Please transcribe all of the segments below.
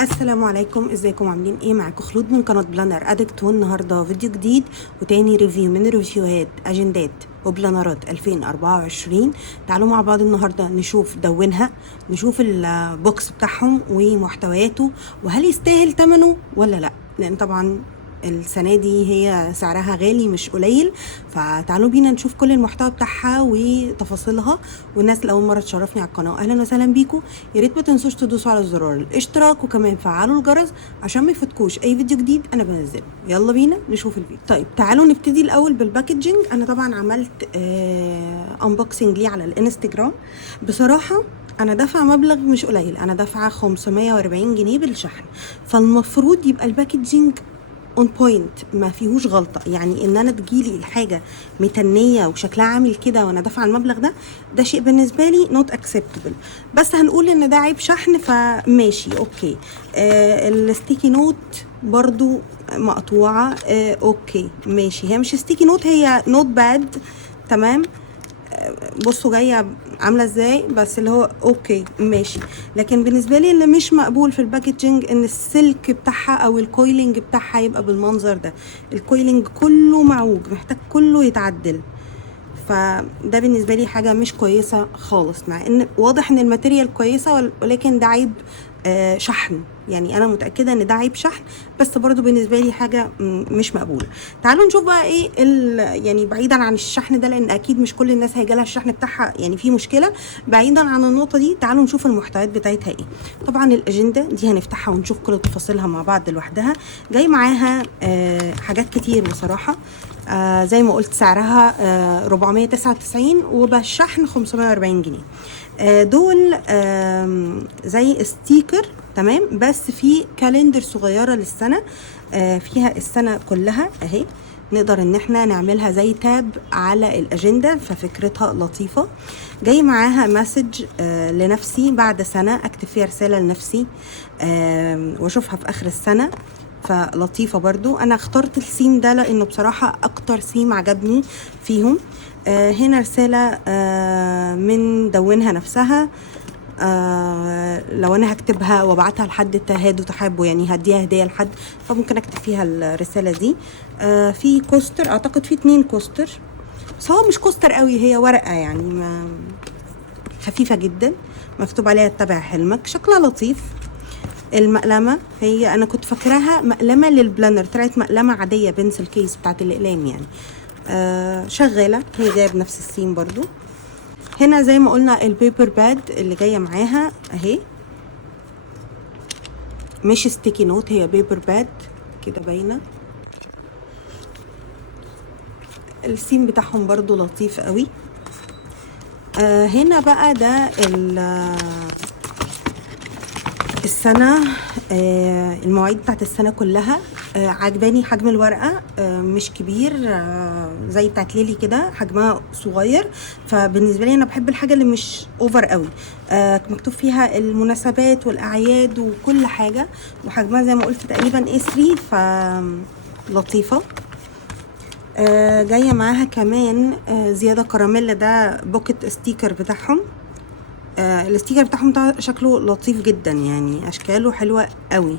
السلام عليكم، ازيكم عاملين ايه؟ معاكم خلود من قناه بلانر ادكت، والنهارده فيديو جديد وتاني ريفيو من ريفيوهات اجندات وبلانرات 2024. تعالوا مع بعض النهارده نشوف دونها، نشوف البوكس بتاعهم ومحتوياته، وهل يستاهل ثمنه ولا لا، لان طبعا السنة دي هي سعرها غالي مش قليل. فتعالوا بينا نشوف كل المحتوى بتاعها وتفاصيلها. والناس اللي اول مرة تشرفني على القناة اهلا وسهلا بيكم، يا ريت ما تنسوش تدوسوا على زرار الاشتراك وكمان فعلوا الجرس عشان ما يفوتكوش اي فيديو جديد انا بنزله. يلا بينا نشوف الفيديو. طيب تعالوا نبتدي الاول بالباكجينج. انا طبعا عملت انبوكسنج ليه على الانستجرام. بصراحة انا دافعه مبلغ مش قليل، انا دافعه 540 جنيه بالشحن، فالمفروض يبقى الباكجينج اون بوينت ما فيهوش غلطه. يعني ان انا تجيلي الحاجه متنيه وشكلها عامل كده وانا دافعه المبلغ ده شيء بالنسبه لي نوت اكسبتبل. بس هنقول ان ده عيب شحن فماشي اوكي. الستيكي نوت برضو مقطوعه، اوكي ماشي، هي مش ستيكي نوت، هي نوت باد، تمام. بصوا جايه عامله ازاي، بس اللي هو اوكي ماشي. لكن بالنسبه لي اللي مش مقبول في الباكجينج ان السلك بتاعها او الكويلنج بتاعها يبقى بالمنظر ده. الكويلنج كله معوج، محتاج كله يتعدل. فده بالنسبه لي حاجه مش كويسه خالص، مع ان واضح ان الماتيريال كويسه، ولكن ده عيب شحن. يعني انا متاكده ان ده عيب شحن، بس برضو بالنسبه لي حاجه مش مقبوله. تعالوا نشوف بقى ايه يعني بعيدا عن الشحن ده، لان اكيد مش كل الناس هيجي لها الشحن بتاعها يعني في مشكله. بعيدا عن النقطه دي تعالوا نشوف المحتويات بتاعتها ايه. طبعا الاجنده دي هنفتحها ونشوف كل تفاصيلها مع بعض لوحدها. جاي معاها حاجات كتير بصراحه. زي ما قلت سعرها 499 وبالشحن 540 جنيه. دول زي ستيكر، تمام، بس في كالندر صغيره للسنه، فيها السنه كلها اهي. نقدر ان احنا نعملها زي تاب على الاجنده، ففكرتها لطيفه. جاي معاها مسج لنفسي بعد سنه، اكتب فيها رساله لنفسي واشوفها في اخر السنه، فلطيفه برضو. انا اخترت السيم ده لانه بصراحه اكتر سيم عجبني فيهم. هنا رساله من دونها نفسها. لو انا هكتبها وابعتها لحد تهاد وتحابه، يعني هديها هديه لحد، فممكن اكتب فيها الرساله دي. في كوستر، اعتقد في 2 كوستر، بس هو مش كوستر قوي، هي ورقه يعني خفيفه جدا، مكتوب عليها اتبع حلمك، شكلها لطيف. المقلمه هي انا كنت فاكراها مقلمه للبلانر، طلعت مقلمه عاديه بنسل كيس بتاعت الاقلام يعني. شغاله، هي جايه بنفس السيم برضو. هنا زي ما قلنا البيبر باد اللي جايه معاها اهي، مش ستيكي نوت، هي بيبر باد كده باينه. السيم بتاعهم برضو لطيف قوي. هنا بقى ده السنة، المواعيد بتاعت السنة كلها. عجباني حجم الورقة، مش كبير زي بتاعت ليلي كده، حجمها صغير. فبالنسبة لي أنا بحب الحاجة اللي مش اوفر قوي. مكتوب فيها المناسبات والأعياد وكل حاجة، وحجمها زي ما قلت تقريبا A3، فلطيفة. جاية معاها كمان زيادة كراميل، ده بوكت ستيكر بتاعهم. الستيكر بتاعهم ده شكله لطيف جدا، يعني اشكاله حلوه قوي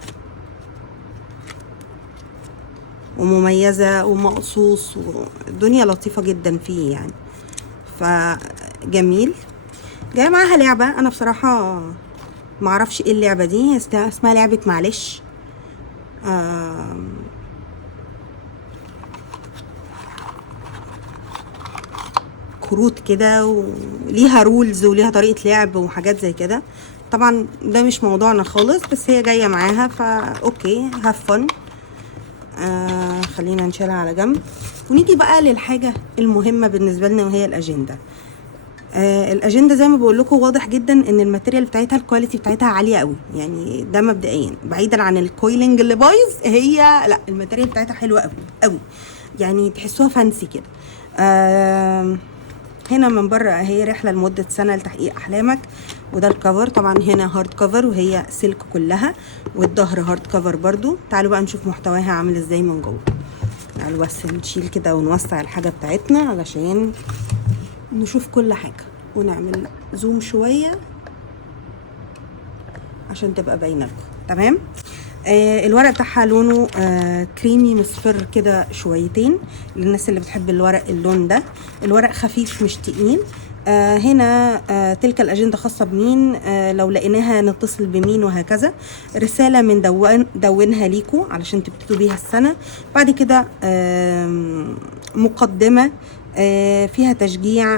ومميزه ومقصوص، والدنيا لطيفه جدا فيه يعني، فجميل. جايه معاها لعبه، انا بصراحه معرفش ايه اللعبه دي، اسمها لعبه معلش. كروت كده وليها رولز وليها طريقه لعب وحاجات زي كده. طبعا ده مش موضوعنا خالص، بس هي جايه معاها فا اوكي، هاف فن. خلينا نشيلها على جنب، ونيجي بقى للحاجه المهمه بالنسبه لنا وهي الاجنده. الاجنده زي ما بقول لكم واضح جدا ان الماتيريال بتاعتها الكواليتي بتاعتها عاليه قوي، يعني ده مبدئيا بعيدا عن الكويلنج اللي بايظ، هي لا الماتيريال بتاعتها حلوه قوي قوي، يعني تحسوها فانسي كده. هنا من بره اهي رحله لمده سنه لتحقيق احلامك، وده الكفر. طبعا هنا هارد كفر وهي سلك كلها، والظهر هارد كفر برضو. تعالوا بقى نشوف محتواها عامل ازاي من جوه. تعالوا بس نشيل كده ونوسع الحاجه بتاعتنا علشان نشوف كل حاجه، ونعمل زوم شويه عشان تبقى باينه لكم. تمام. الورق بتاعها لونه كريمي مصفر كده شويتين للناس اللي بتحب الورق اللون ده. الورق خفيف مش تقيل. هنا تلك الأجندة خاصة بمين، لو لقيناها نتصل بمين، وهكذا. رسالة من دونها ليكو علشان تبتدوا بيها السنة. بعد كده مقدمة فيها تشجيع،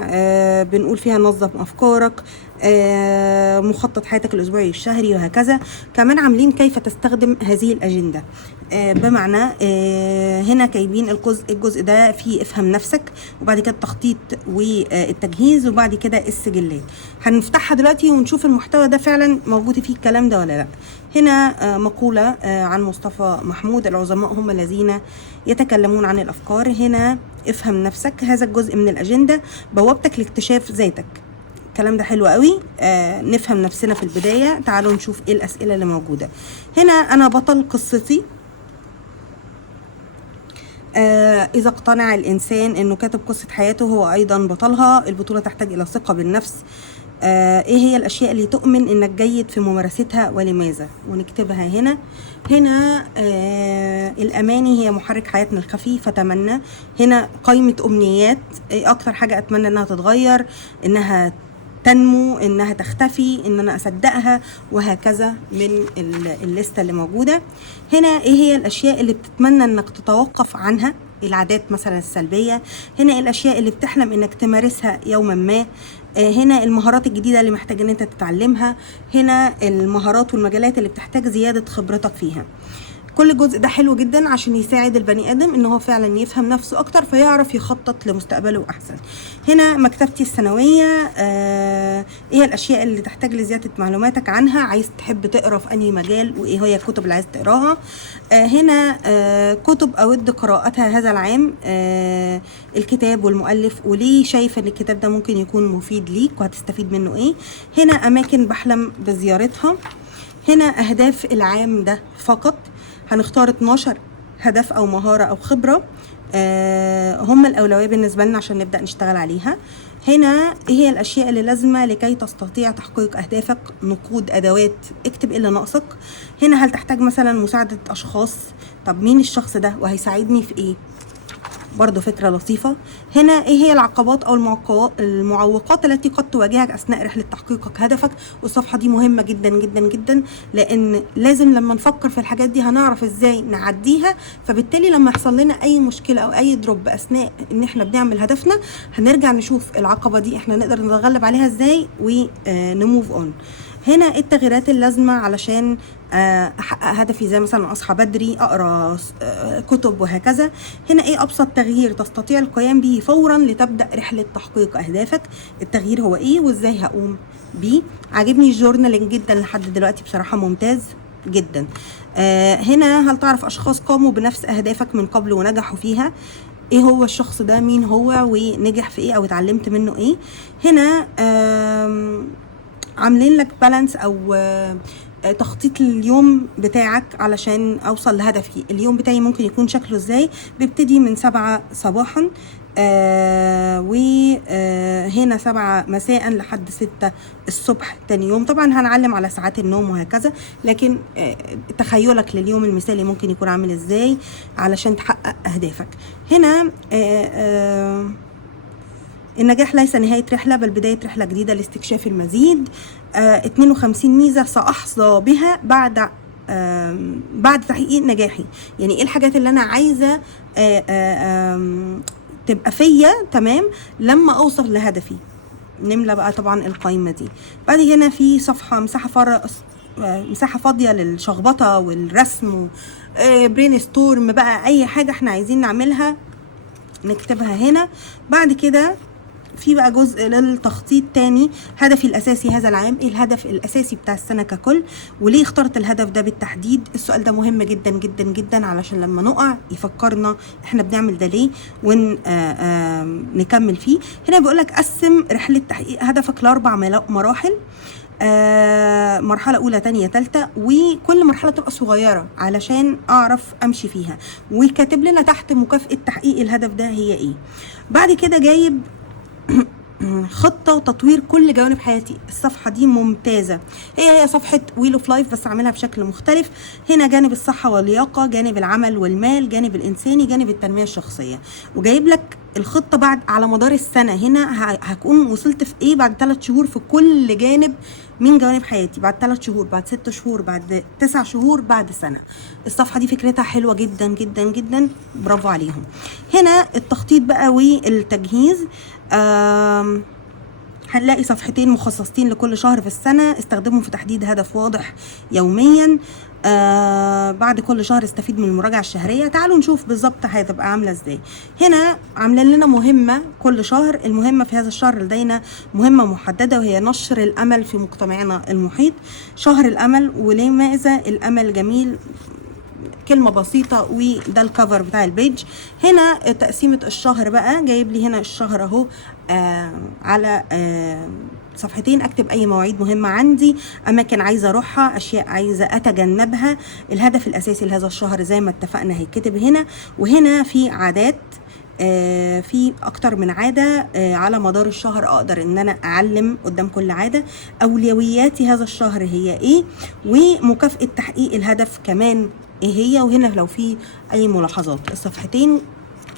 بنقول فيها نظم أفكارك، مخطط حياتك الأسبوعي والشهري، وهكذا. كمان عاملين كيف تستخدم هذه الأجندة، بمعنى هنا كايبين الجزء ده فيه افهم نفسك، وبعد كده التخطيط والتجهيز، وبعد كده السجلات. هنفتحها دلوقتي ونشوف المحتوى ده فعلا موجود فيه الكلام ده ولا لا. هنا مقولة عن مصطفى محمود: العظماء هم الذين يتكلمون عن الأفكار. هنا افهم نفسك، هذا الجزء من الأجندة بوابتك لاكتشاف ذاتك. الكلام ده حلو قوي. نفهم نفسنا في البداية. تعالوا نشوف ايه الأسئلة اللي موجودة. هنا أنا بطل قصتي. إذا اقتنع الإنسان إنه كاتب قصة حياته هو أيضا بطلها. البطولة تحتاج إلى ثقة بالنفس. إيه هي الأشياء اللي تؤمن إنك جيد في ممارستها ولماذا؟ ونكتبها هنا. هنا الأماني هي محرك حياتنا الخفي، فتمنى. هنا قائمة أمنيات، أكتر حاجة أتمنى إنها تتغير، إنها تنمو، إنها تختفي، إن أنا أصدقها، وهكذا من الليستة اللي موجودة. هنا إيه هي الأشياء اللي بتتمنى إنك تتوقف عنها، العادات مثلا السلبية. هنا الأشياء اللي بتحلم إنك تمارسها يوما ما. هنا المهارات الجديدة اللي محتاج إن أنت تتعلمها. هنا المهارات والمجالات اللي بتحتاج زيادة خبرتك فيها. كل جزء ده حلو جدا عشان يساعد البني ادم ان هو فعلا يفهم نفسه اكتر، فيعرف يخطط لمستقبله احسن. هنا مكتبتي السنويه، ايه الاشياء اللي تحتاج لزياده معلوماتك عنها، عايز تحب تقرا في انهي مجال، وايه هي الكتب اللي عايز تقراها. هنا كتب اود قراءتها هذا العام، الكتاب والمؤلف، وليه شايفه ان الكتاب ده ممكن يكون مفيد ليك وهتستفيد منه ايه. هنا اماكن بحلم بزيارتها. هنا اهداف العام ده فقط. هنختار 12 هدف أو مهارة أو خبرة هم الأولوية بالنسبة لنا عشان نبدأ نشتغل عليها. هنا إيه هي الأشياء اللي لازمة لكي تستطيع تحقيق أهدافك، نقود، أدوات، اكتب إيه اللي ناقصك. هنا هل تحتاج مثلا مساعدة أشخاص؟ طب مين الشخص ده وهيساعدني في إيه؟ برضو فكرة لطيفة. هنا ايه هي العقبات او المعوقات التي قد تواجهك اثناء رحلة تحقيقك هدفك. والصفحة دي مهمة جدا جدا جدا، لان لازم لما نفكر في الحاجات دي هنعرف ازاي نعديها، فبالتالي لما يحصل لنا اي مشكلة او اي دروب اثناء ان احنا بنعمل هدفنا هنرجع نشوف العقبة دي احنا نقدر نتغلب عليها ازاي ونموف اون. هنا التغييرات اللازمة علشان احقق هدفي، زي مثلا اصحى بدري، اقرا كتب، وهكذا. هنا ايه ابسط تغيير تستطيع القيام به فورا لتبدا رحله تحقيق اهدافك. التغيير هو ايه وازاي هقوم بيه. عاجبني الجورنالينج جدا لحد دلوقتي، بصراحه ممتاز جدا. هنا هل تعرف اشخاص قاموا بنفس اهدافك من قبل ونجحوا فيها؟ ايه هو الشخص ده، مين هو، ونجح في ايه او اتعلمت منه ايه. هنا عاملين لك بالانس او تخطيط اليوم بتاعك علشان اوصل لهدفي. اليوم بتاعي ممكن يكون شكله ازاي؟ بيبتدي من 7 صباحا وهنا 7 مساء لحد 6 الصبح تاني يوم. طبعا هنعلم على ساعات النوم وهكذا، لكن تخيلك لليوم المثالي ممكن يكون عامل ازاي علشان تحقق اهدافك. هنا النجاح ليس نهاية رحلة بل بداية رحلة جديدة لاستكشاف المزيد. 52 ميزة سأحظى بها بعد تحقيق نجاحي. يعني ايه الحاجات اللي انا عايزة تبقى فيا تمام لما اوصل لهدفي. نملى بقى طبعا القائمة دي. بعد هنا في صفحة مساحة فاضية للشخبطة والرسم، برين ستورم بقى، اي حاجة احنا عايزين نعملها نكتبها هنا. بعد كده في بقى جزء للتخطيط تاني. هدفي الاساسي هذا العام، ايه الهدف الاساسي بتاع السنه ككل، وليه اخترت الهدف ده بالتحديد. السؤال ده مهم جدا جدا جدا علشان لما نقع يفكرنا احنا بنعمل ده ليه ونكمل فيه. هنا بيقول لك قسم رحله تحقيق هدفك ل4 مراحل، مرحلة أولى، تانية، تالتة، وكل مرحلة تبقى صغيرة علشان أعرف أمشي فيها. وكاتب لنا تحت مكافأة تحقيق الهدف ده هي إيه. بعد كده جايب خطة وتطوير كل جوانب حياتي. الصفحة دي ممتازة، هي صفحة ويل اوف لايف بس عاملها بشكل مختلف. هنا جانب الصحة واللياقة، جانب العمل والمال، جانب الإنساني، جانب التنمية الشخصية، وجايب لك الخطة بعد على مدار السنة. هنا هكون وصلت في ايه بعد 3 شهور في كل جانب من جوانب حياتي، بعد 3 شهور، بعد 6 شهور، بعد 9 شهور، بعد سنة. الصفحة دي فكرتها حلوة جدا جدا جدا، برافو عليهم. هنا التخطيط بقى والتجهيز. هنلاقي صفحتين مخصصين لكل شهر في السنة، استخدمهم في تحديد هدف واضح يوميا. بعد كل شهر استفيد من المراجعة الشهرية. تعالوا نشوف بالظبط هتبقى عاملة ازاي. هنا عاملين لنا مهمة كل شهر. المهمة في هذا الشهر لدينا مهمة محددة، وهي نشر الأمل في مجتمعنا المحيط. شهر الأمل، ولماذا الأمل جميل؟ كلمة بسيطة، وده الكفر بتاع البيج. هنا تقسيمة الشهر بقى، جايب لي هنا الشهر اهو على صفحتين. اكتب اي مواعيد مهمة عندي، اماكن عايزة اروحها، اشياء عايزة اتجنبها. الهدف الاساسي لهذا الشهر زي ما اتفقنا هيتكتب هنا. وهنا في عادات، في اكتر من عادة على مدار الشهر اقدر ان انا اعلم قدام كل عادة. اولوياتي هذا الشهر هي ايه، ومكافأة تحقيق الهدف كمان ايه هي. وهنا لو في اي ملاحظات. الصفحتين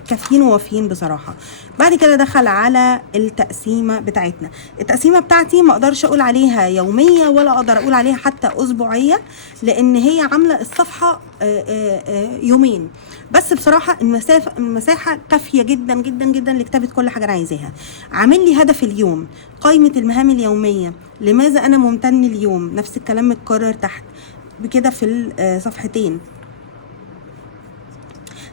كافيين ووافيين بصراحة. بعد كده دخل على التقسيمة بتاعتنا. التقسيمة بتاعتي ما اقدرش اقول عليها يومية ولا اقدر اقول عليها حتى اسبوعية، لان هي عاملة الصفحة يومين بس. بصراحة المساحة كافية جدا جدا جدا لكتابة كل حاجة انا عايزاها. عامل لي هدف اليوم، قائمة المهام اليومية، لماذا انا ممتن اليوم، نفس الكلام متكرر تحت بكده في الصفحتين.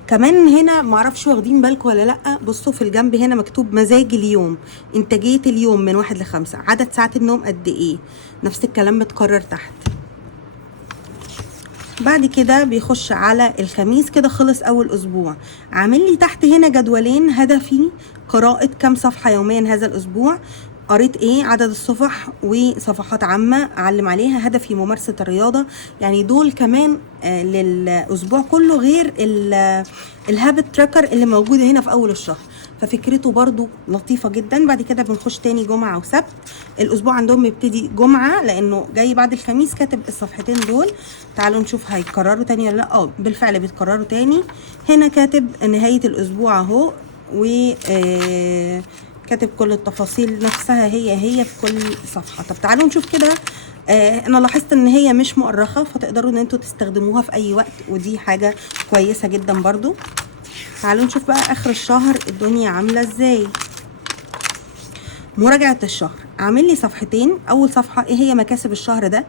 كمان هنا معرفش واخدين بالكم ولا لا، بصوا في الجنب هنا مكتوب مزاج اليوم، انتاجية اليوم من 1 ل5، عدد ساعات النوم قد ايه، نفس الكلام متكرر تحت. بعد كده بيخش على الخميس، كده خلص اول اسبوع. عامل لي تحت هنا جدولين، هدفي قراءة كم صفحة يوميا هذا الاسبوع، قريت ايه، عدد الصفح وصفحات عامة اعلم عليها، هدفي ممارسة الرياضة. يعني دول كمان للاسبوع كله، غير الهابت تراكر اللي موجودة هنا في اول الشهر. ففكرته برضو لطيفة جدا. بعد كده بنخش تاني جمعة وسبت. الاسبوع عندهم بيبتدي جمعة لانه جاي بعد الخميس كاتب الصفحتين دول. تعالوا نشوف هيكرروا تاني ولا لا. بالفعل بيتكرروا تاني. هنا كاتب نهاية الاسبوع اهو، و كاتب كل التفاصيل نفسها هي في كل صفحة. طب تعالوا نشوف كده. انا لاحظت ان هي مش مؤرخة، فتقدروا ان انتوا تستخدموها في اي وقت، ودي حاجة كويسة جدا برضو. تعالوا نشوف بقى اخر الشهر الدنيا عاملة ازاي. مراجعة الشهر، عامل لي صفحتين. اول صفحة ايه هي مكاسب الشهر ده،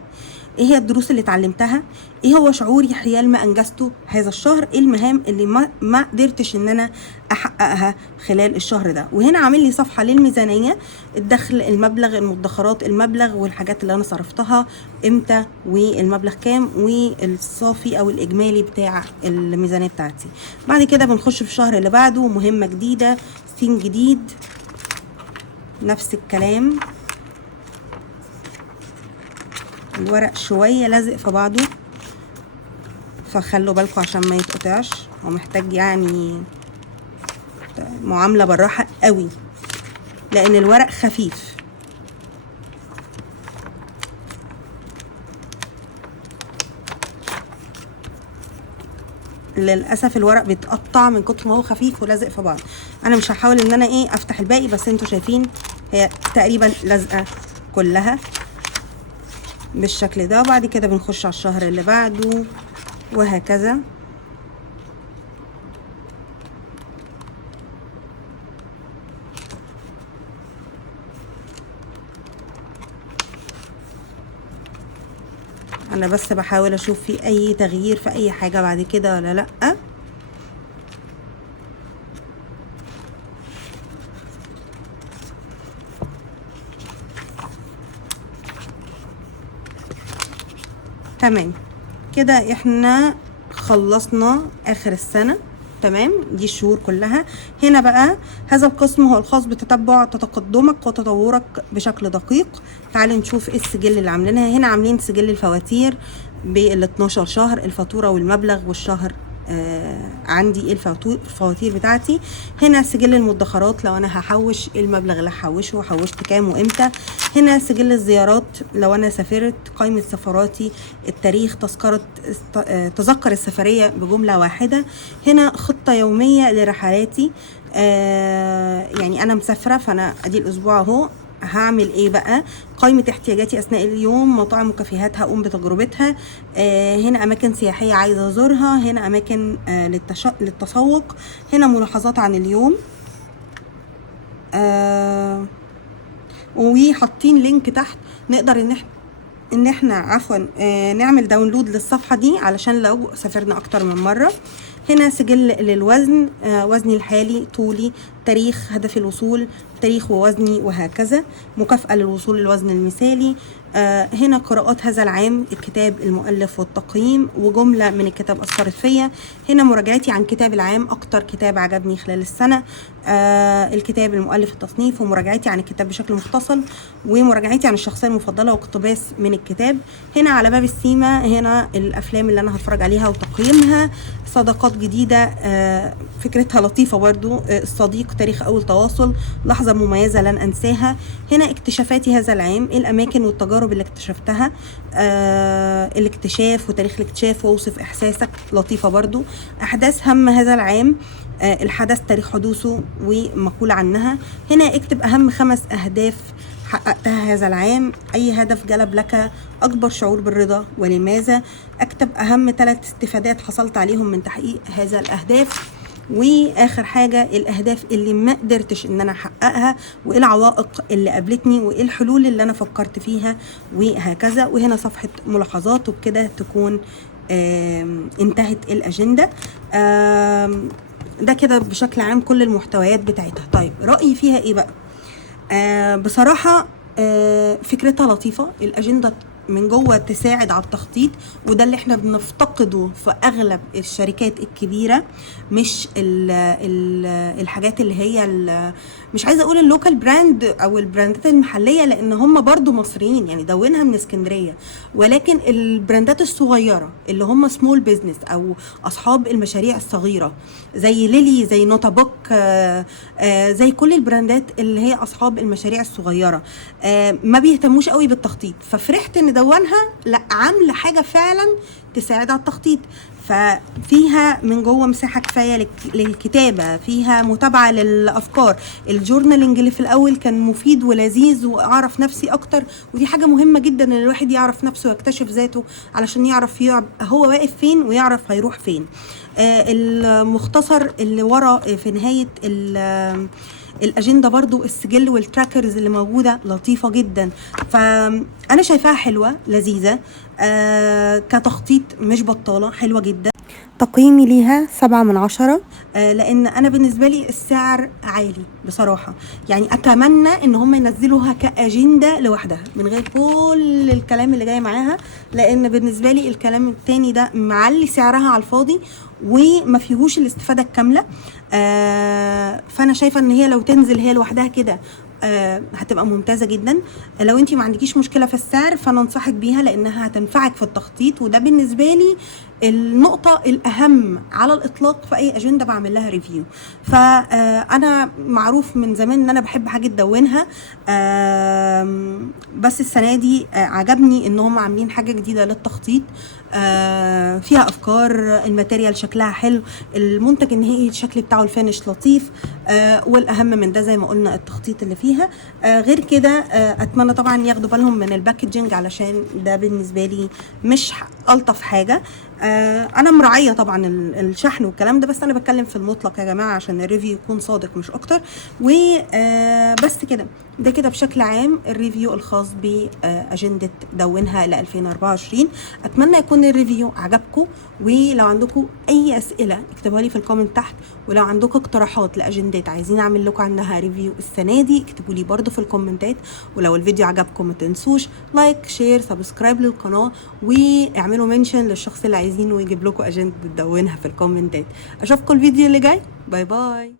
ايه هي الدروس اللي اتعلمتها، ايه هو شعوري حيال ما انجزته هذا الشهر، ايه المهام اللي ما قدرتش ان انا احققها خلال الشهر ده. وهنا عامل لي صفحة للميزانية، الدخل، المبلغ، المدخرات، المبلغ، والحاجات اللي انا صرفتها امتى، والمبلغ كام، والصافي او الاجمالي بتاع الميزانية بتاعتي. بعد كده بنخش في الشهر اللي بعده، مهمة جديدة، ثيم جديد، نفس الكلام. الورق شوية لازق في بعضه، فخلوا بالكم عشان ما يتقطعش، ومحتاج يعني معاملة بالراحة قوي لان الورق خفيف. للاسف الورق بيتقطع من كتر ما هو خفيف ولازق في بعض. انا مش هحاول ان انا افتح الباقي، بس انتوا شايفين هي تقريبا لازقة كلها بالشكل ده. وبعد كده بنخش على الشهر اللي بعده وهكذا. انا بس بحاول اشوف في اي تغيير في اي حاجة بعد كده ولا لأ. تمام كده احنا خلصنا اخر السنة. تمام، دي الشهور كلها. هنا بقى هذا القسم هو الخاص بتتبع تقدمك وتطورك بشكل دقيق. تعالوا نشوف ايه السجل اللي عاملينها. هنا عاملين سجل الفواتير بال 12 شهر، الفاتورة والمبلغ والشهر عندي الفواتير بتاعتي. هنا سجل المدخرات لو انا هحوش المبلغ اللي هحوشه، حوشت كام وامتى. هنا سجل الزيارات لو انا سافرت، قائمة سفراتي، التاريخ، تذكر السفرية بجملة واحدة. هنا خطة يومية لرحلاتي، يعني انا مسافرة فانا ادي الاسبوع اهو هعمل ايه بقى. قائمة احتياجاتي اثناء اليوم، مطاعم وكافيهات هقوم بتجربتها. هنا اماكن سياحية عايزة ازورها. هنا اماكن للتسوق. هنا ملاحظات عن اليوم. وحاطين لينك تحت نقدر ان احنا عفوا نعمل داونلود للصفحة دي علشان لو سافرنا اكتر من مرة. هنا سجل للوزن، وزني الحالي، طولي، تاريخ هدف الوصول، تاريخ ووزني وهكذا، مكافأة للوصول للوزن المثالي. هنا قراءات هذا العام، الكتاب، المؤلف والتقييم، وجملة من الكتاب أثرت فيا. هنا مراجعتي عن كتاب العام، أكتر كتاب عجبني خلال السنة، الكتاب، المؤلف، التصنيف، ومراجعتي عن الكتاب بشكل مختصر، ومراجعتي عن الشخصية المفضلة واقتباس من الكتاب. هنا على باب السيما، هنا الأفلام اللي أنا هتفرج عليها وتقييمها. صداقات جديدة، فكرتها لطيفة برضو، الصديق، تاريخ أول تواصل، لحظة مميزة لن أنساها. هنا اكتشافاتي هذا العام، الأماكن والتجارب اللي اكتشفتها، الاكتشاف وتاريخ الاكتشاف، ووصف إحساسك، لطيفة برضو. أحداث هم هذا العام، الحدث، تاريخ حدوثه، ومقولة عنها. هنا اكتب أهم 5 أهداف حققتها هذا العام. أي هدف جلب لك أكبر شعور بالرضا ولماذا. أكتب أهم 3 استفادات حصلت عليهم من تحقيق هذا الأهداف. واخر حاجه الاهداف اللي ما قدرتش ان انا احققها، وايه العوائق اللي قابلتني، وايه الحلول اللي انا فكرت فيها، وهكذا. وهنا صفحه ملاحظات، وبكده تكون انتهت الاجنده. ده كده بشكل عام كل المحتويات بتاعتها. طيب رايي فيها ايه بقى؟ بصراحه فكرتها لطيفه، الاجنده من جوه تساعد على التخطيط، وده اللي احنا بنفتقده في اغلب الشركات الكبيره، مش الحاجات اللي هي مش عايزه اقول اللوكال براند او البراندات المحليه، لان هم برضو مصريين، يعني دونها من اسكندريه، ولكن البراندات الصغيره اللي هم سمول بيزنس او اصحاب المشاريع الصغيره، زي ليلي، زي نوتا بوك، زي كل البراندات اللي هي اصحاب المشاريع الصغيره، ما بيهتموش قوي بالتخطيط. ففرحت ان دونها لا، عامله حاجه فعلا تساعد على التخطيط، ففيها من جوه مساحه كفايه للكتابه، فيها متابعه للافكار. الجورنالينج اللي في الاول كان مفيد ولذيذ، واعرف نفسي اكتر، ودي حاجه مهمه جدا ان الواحد يعرف نفسه ويكتشف ذاته علشان يعرف هو واقف فين ويعرف هيروح فين. المختصر اللي ورا في نهايه الاجنده برضو، السجل والتراكرز اللي موجوده لطيفه جدا، فانا شايفاها حلوه لذيذه، كتخطيط مش بطاله، حلوه جدا. تقييمي ليها 7/10، لان انا بالنسبه لي السعر عالي بصراحه، يعني اتمنى ان هم ينزلوها كاجنده لوحدها من غير كل الكلام اللي جاي معاها، لان بالنسبه لي الكلام التاني ده معلي سعرها على الفاضي وما فيهوش الاستفاده الكامله. فانا شايفه ان هي لو تنزل هي لوحدها كده هتبقى ممتازه جدا. لو انتي ما عندكيش مشكله في السعر فانا انصحك بيها، لانها هتنفعك في التخطيط، وده بالنسبه لي النقطه الاهم على الاطلاق في اي اجنده بعمل لها ريفيو. فانا معروف من زمان ان انا بحب حاجه تدونها، بس السنه دي عجبني ان هم عاملين حاجه جديده للتخطيط، فيها افكار، الماتيريال شكلها حلو، المنتج النهائي الشكل بتاعه الفينش لطيف، والاهم من ده زي ما قلنا التخطيط اللي فيها. غير كده اتمنى طبعا ياخدوا بالهم من الباكجينج، علشان ده بالنسبه لي مش الطف حاجه. انا مراعيه طبعا الشحن والكلام ده، بس انا بتكلم في المطلق يا جماعه عشان الريفيو يكون صادق مش اكتر. وبس كده، ده كده بشكل عام الريفيو الخاص باجنده دونها ل 2024. اتمنى يكون الريفيو عجبكم، ولو عندكم اي اسئله اكتبوها لي في الكومنت تحت، ولو عندكم اقتراحات لاجندات عايزين اعمل لكم عنها ريفيو السنه دي اكتبوا لي برده في الكومنتات. ولو الفيديو عجبكم ما تنسوش لايك، شير، سبسكرايب للقناه، واعملوا منشن للشخص اللي عايزينه يجيب لكم اجنده تدونها في الكومنتات. اشوفكم الفيديو اللي جاي، باي باي.